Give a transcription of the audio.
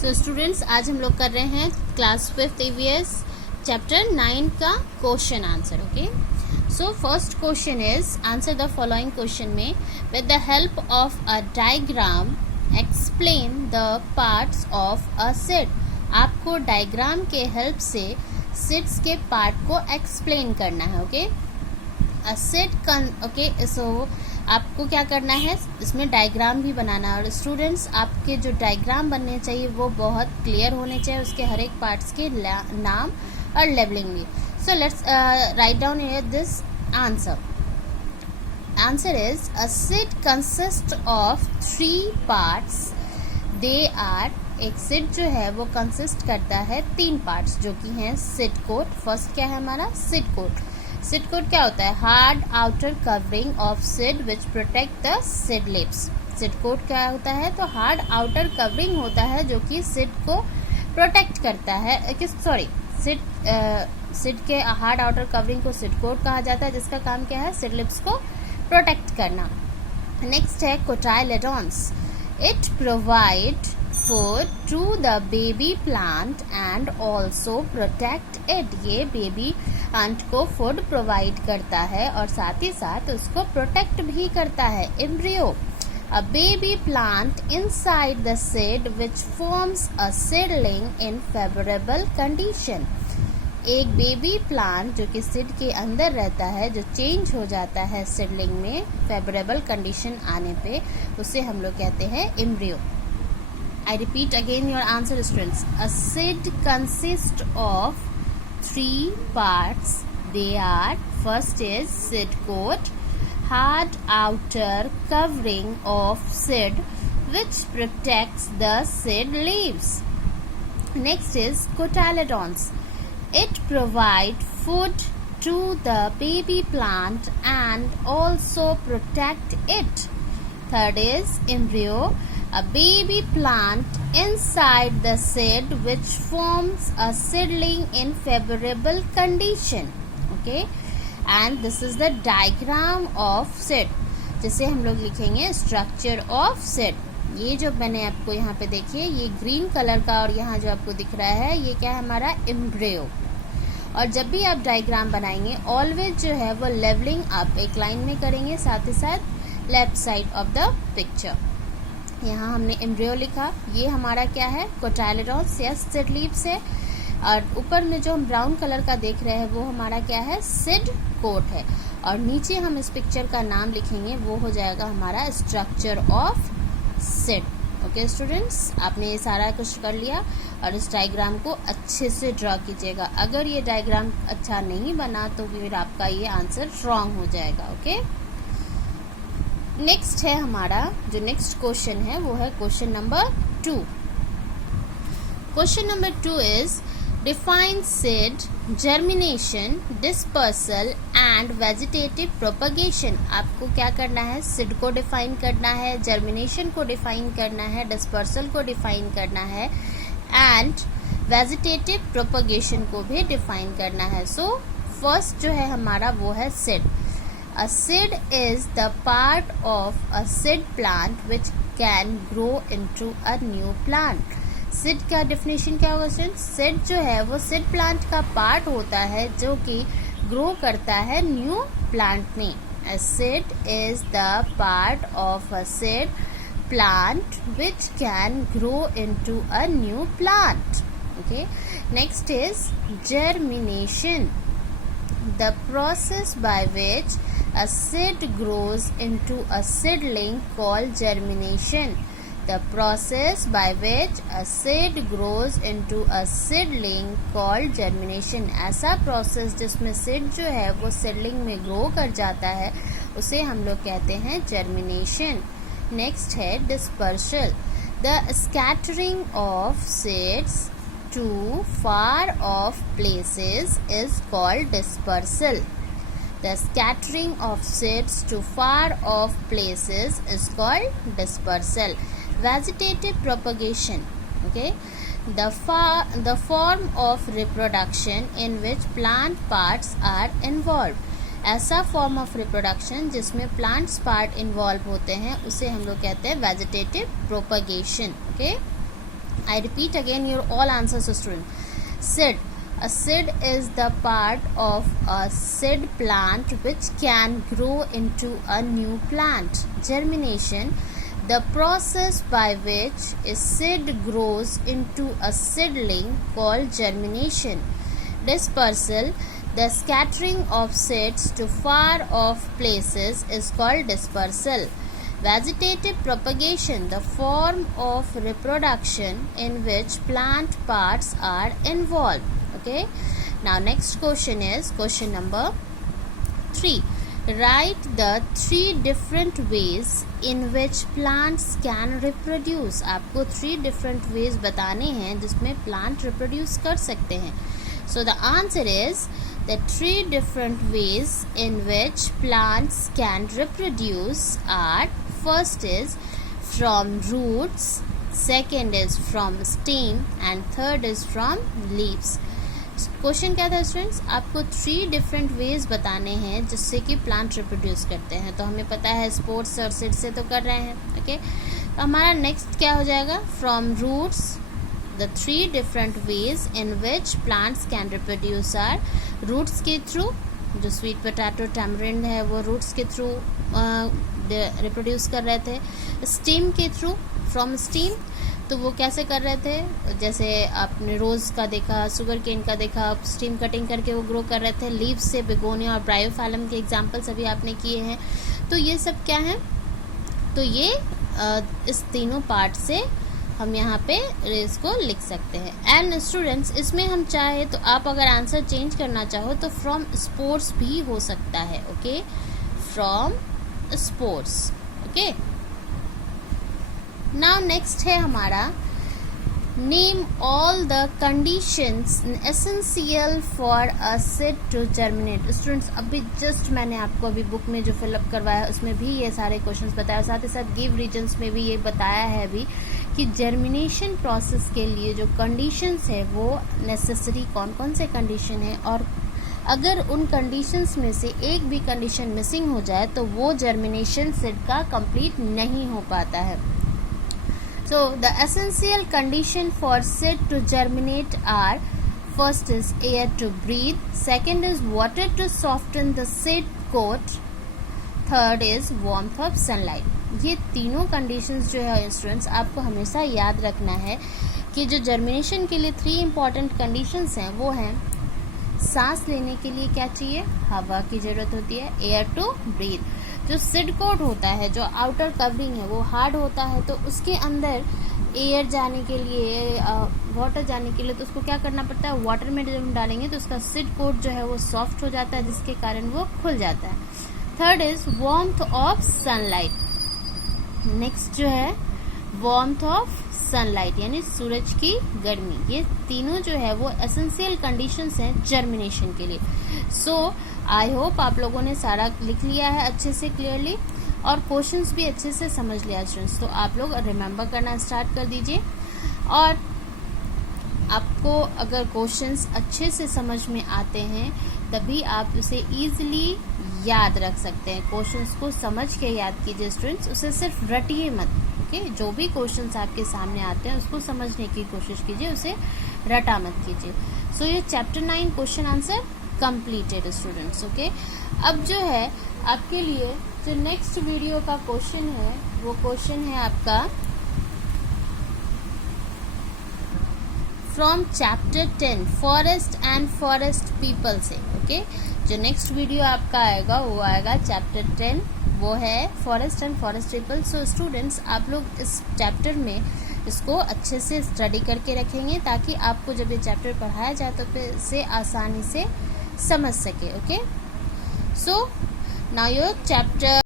So students, आज हम लोग कर रहे हैं क्लास 5th EVS चैप्टर 9 का question answer. Okay, so first question is answer the following question में with the help of a diagram explain the parts of a seed. आपको diagram के हेल्प से सेट्स के पार्ट को explain करना है. Okay, a seed okay, so आपको क्या करना है, इसमें डायग्राम भी बनाना है. और स्टूडेंट्स, आपके जो डायग्राम बनने चाहिए वो बहुत क्लियर होने चाहिए, उसके हर एक पार्ट्स के नाम और लेबलिंग भी. So let's write down here this answer. Answer is a set consist of 3 parts. They are, एक सेट जो है वो कंसिस्ट करता है 3 पार्ट्स जो कि हैं सेट कोट. फर्स्ट क्या है हमारा, सेट कोट. सीड कोट क्या होता है, hard outer covering of seed which protect the seed lips. Seed coat क्या होता है, तो हार्ड आउटर कवरिंग होता है जो कि सीड को प्रोटेक्ट करता है. सीड के हार्ड आउटर कवरिंग को सीड कोट कहा जाता है, जिसका काम क्या है, सीड लिप्स को प्रोटेक्ट करना. नेक्स्ट है cotyledons. It provide food to the baby plant and also protect it. ये बेबी प्लांट को फूड प्रोवाइड करता है और साथ ही साथ उसको प्रोटेक्ट भी करता है. Embryo, a baby plant inside the seed which forms a seedling in favourable condition. एक बेबी प्लांट जो कि सीड के अंदर रहता है, जो चेंज हो जाता है सीडलिंग में फेवरेबल कंडीशन आने पे, उसे हम लोग कहते हैं embryo. I repeat again your answer, students. A seed consists of 3 parts. They are, first is seed coat, hard outer covering of seed which protects the seed leaves. Next is cotyledons. It provides food to the baby plant and also protect it. Third is embryo, a baby plant inside the seed which forms a seedling in favorable condition. Okay, and this is the diagram of seed, जिसे हम लोग लिखेंगे structure of seed. ये जो मैंने आपको यहाँ पे देखिए, ये ग्रीन कलर का और यहाँ जो आपको दिख रहा है ये क्या है, हमारा एम्ब्रियो. और जब भी आप डायग्राम बनाएंगे ऑलवेज जो है वो लेवलिंग आप एक लाइन में करेंगे, साथ ही साथ left side of the picture. यहाँ हमने एम्ब्रियो लिखा, ये हमारा क्या है, कोटाइलेडॉन्स या सीड लीव्स है. और ऊपर में जो हम ब्राउन कलर का देख रहे हैं वो हमारा क्या है, सीड कोट है. और नीचे हम इस पिक्चर का नाम लिखेंगे, वो हो जाएगा हमारा structure of seed. Okay students, आपने ये सारा कुछ कर लिया और इस डायग्राम को अच्छे से ड्रॉ कीजिएगा. अगर ये डायग्राम अच्छा नहीं बना तो फिर आपका ये आंसर रॉन्ग हो जाएगा. ओके, नेक्स्ट है हमारा जो नेक्स्ट क्वेश्चन है वो है question number 2. Question number 2 is define seed germination, dispersal and vegetative propagation. आपको क्या करना है, सीड को डिफाइन करना है, जर्मिनेशन को डिफाइन करना है, डिस्पर्सल को डिफाइन करना है एंड वेजिटेटिव प्रोपगेशन को भी डिफाइन करना है. सो फर्स्ट जो है हमारा वो है seed. A seed is the part of a seed plant which can grow into a new plant. Seed का definition क्या होगा स्टूडेंट्स, seed जो है वो seed plant का part होता है जो कि grow करता है new plant में. A seed is the part of a seed plant which can grow into a new plant. Okay, next is germination, the process by which a seed grows into a seedling called germination. The process by which a seed grows into a seedling called germination. ऐसा process जिसमें seed जो है वो seedling में grow कर जाता है उसे हम लोग कहते हैं जर्मिनेशन. नेक्स्ट है dispersal. The scattering of seeds to far off places is called dispersal. The scattering of seeds to far off places is called dispersal. Vegetative propagation. Okay, the form of reproduction in which plant parts are involved. ऐसा form of reproduction जिसमें plants part involve होते हैं उसे हम लोग कहते हैं vegetative propagation. Okay, I repeat again your all answers, student. Seed. A seed is the part of a seed plant which can grow into a new plant. Germination. The process by which a seed grows into a seedling called germination. Dispersal. The scattering of seeds to far off places is called dispersal. Vegetative propagation, the form of reproduction in which plant parts are involved. Okay, now next question is question number 3. Write the 3 different ways in which plants can reproduce. आपको 3 different ways बताने हैं जिसमें plant reproduce कर सकते हैं. So the answer is the 3 different ways in which plants can reproduce are: first is from roots, second is from stem and third is from leaves. Question क्या था students, आपको 3 different ways बताने हैं जिससे कि प्लांट रिप्रोड्यूस करते हैं. तो हमें पता है स्पोर्ट्स और सीड से तो कर रहे हैं. ओके, तो हमारा नेक्स्ट क्या हो जाएगा, from roots. The 3 different ways in which plants can reproduce are: roots के थ्रू, जो स्वीट पोटैटो टैमरिंड है वो रूट्स के थ्रू रिप्रोड्यूस कर रहे थे. स्टीम के थ्रू, फ्रॉम स्टीम, तो वो कैसे कर रहे थे, जैसे आपने रोज़ का देखा, शुगर केन का देखा, स्टीम कटिंग करके वो ग्रो कर रहे थे. लीव्स से बिगोनिया और ब्रायोफाइलम के एग्जाम्पल्स अभी आपने किए हैं. तो ये सब क्या है, तो ये इस तीनों पार्ट से हम यहाँ पे इसको लिख सकते हैं. एंड स्टूडेंट्स, इसमें हम चाहे तो आप अगर आंसर चेंज करना चाहो तो फ्रॉम स्पोर्ट्स भी हो सकता है. Okay, from sports. Okay, now next है हमारा name all the conditions essential for a seed to germinate. Students, अभी जस्ट मैंने आपको अभी बुक में जो फिलअप करवाया उसमें भी ये सारे क्वेश्चंस बताया, साथ ही साथ गिव रीजन्स में भी ये बताया है अभी कि जर्मिनेशन प्रोसेस के लिए जो कंडीशंस है वो नेसेसरी कौन कौन से कंडीशन है, और अगर उन कंडीशंस में से एक भी कंडीशन मिसिंग हो जाए तो वो जर्मिनेशन सीड का कंप्लीट नहीं हो पाता है. So the essential condition for seed to germinate are: first is air to breathe, second is water to soften the seed coat, third is warmth of sunlight. ये तीनों कंडीशंस जो है students आपको हमेशा याद रखना है कि जो जर्मिनेशन के लिए 3 इम्पॉर्टेंट कंडीशंस हैं वो हैं: सांस लेने के लिए क्या चाहिए, हवा की ज़रूरत होती है, एयर टू ब्रीथ. जो सीड कोट होता है, जो आउटर कवरिंग है वो हार्ड होता है, तो उसके अंदर एयर जाने के लिए, वाटर जाने के लिए, तो उसको क्या करना पड़ता है, वाटर में जब हम डालेंगे तो उसका सीड कोट जो है वो सॉफ्ट हो जाता है, जिसके कारण वो खुल जाता है. Third is warmth of sunlight. Next जो है वार्मथ ऑफ सनलाइट यानी सूरज की गर्मी. ये तीनों जो है वो एसेंशियल कंडीशंस हैं जर्मिनेशन के लिए. सो आई होप आप लोगों ने सारा लिख लिया है अच्छे से क्लियरली, और क्वेश्चंस भी अच्छे से समझ लिया स्टूडेंट्स. तो आप लोग रिमेंबर करना स्टार्ट कर दीजिए, और आपको अगर क्वेश्चंस अच्छे से समझ में आते हैं तभी आप उसे ईजिली याद रख सकते हैं. क्वेश्चंस को समझ के याद कीजिए स्टूडेंट्स, उसे सिर्फ रटिए मत. ओके, जो भी क्वेश्चंस आपके सामने आते हैं उसको समझने की कोशिश कीजिए, उसे रटा मत कीजिए. सो ये chapter 9 question answer completed students. Okay, अब जो है आपके लिए जो नेक्स्ट वीडियो का क्वेश्चन है वो क्वेश्चन है आपका from chapter 10 forest and forest people से. ओके, जो नेक्स्ट वीडियो आपका आएगा वो आएगा चैप्टर 10, वो है forest and forest people. So students, आप लोग इस चैप्टर में इसको अच्छे से स्टडी करके रखेंगे ताकि आपको जब ये चैप्टर पढ़ाया जाए तो फिर इसे आसानी से समझ सके. Okay, so now your chapter